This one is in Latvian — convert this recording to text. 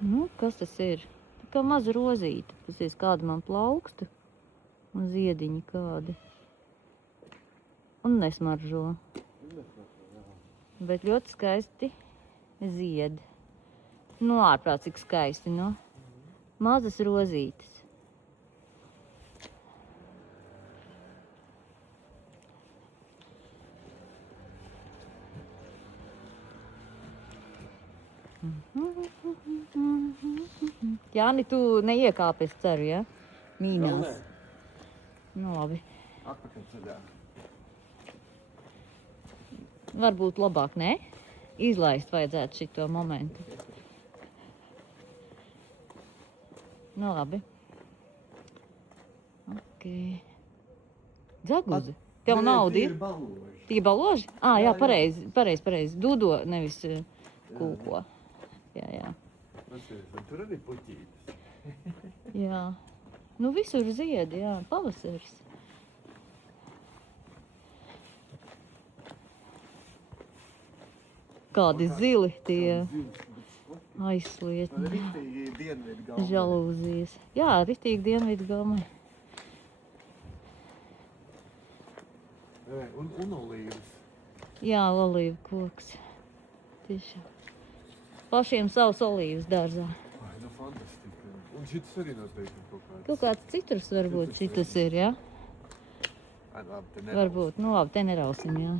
Nu, kas tas ir? Tā kā maza rozīte. Pasies, kāda man plauksta. Un ziediņi kādi. Un nesmaržo. Bet ļoti skaisti zied. Nu, ārprāt, cik skaisti, nu. Mazas rozītes. Jāni, tu neiekāpies, ceru, ja? Mīņās. Nu, labi. Atpakaļ ceļā. Varbūt labāk, ne? Izlaist vajadzētu šito momentu. Nu, labi. Ok. Dzaguzi. Tev nauda ir? Baloži. Tie baloži? Jā, pareizi. Dudo, nevis kūko. Jā. Tur arī puķītes. Jā. Nu, visur zied, jā. Pavasaris. Kādi zili tie aizslietņi. Ritīgi dienvidu galvē. Žalūzijas. Jā, ritīgi dienvidu galvē. Un olīvas. Jā, olīvu koks. Tiešām. Pašiem savs olīvas dārzā. Ai, nu fantastika. Un šitas arī noteikti kaut kāds. Kaut kāds citrus varbūt šitas ir, jā? Ai, labi, te nerausim. Varbūt, nu labi, te nerausim, jā.